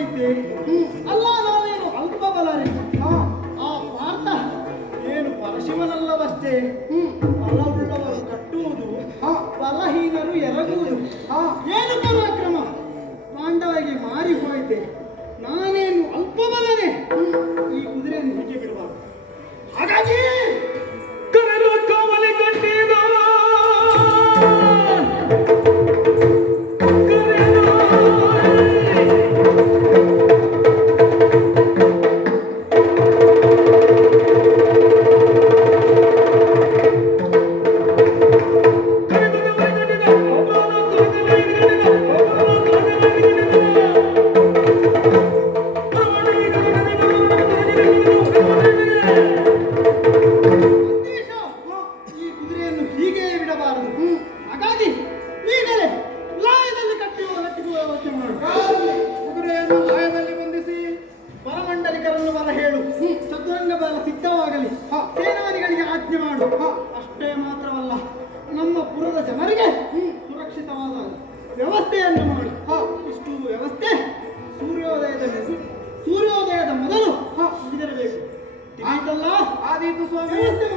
ಐತೆ ಅಲ್ಲ ನಾವೇನು ಅಲ್ಪಬಲರೆ? ಆ ಪಾರ್ಥ ಏನು ಪರಶಿವನಲ್ಲವಷ್ಟೇ? ಬಲವುಳ್ಳವರು ಕಟ್ಟುವುದು ಬಲಹೀನರು ಎರಗುವುದು. ಏನು ಪರಾಕ್ರಮ? ಪಾಂಡವಾಗಿ ಮಾರಿ ಹೋಯ್ತೆ? ವ್ಯವಸ್ಥೆಯನ್ನು ಮಾಡಿ. ಹಾ ಇಷ್ಟು ವ್ಯವಸ್ಥೆ. ಸೂರ್ಯೋದಯದ ಸೂರ್ಯೋದಯದ ಮೊದಲು. ಹಾ ಮುಗಿದಿರಬೇಕು. ಆಯ್ತಲ್ಲ? ಆದೀತು ಸ್ವಾಮಿ.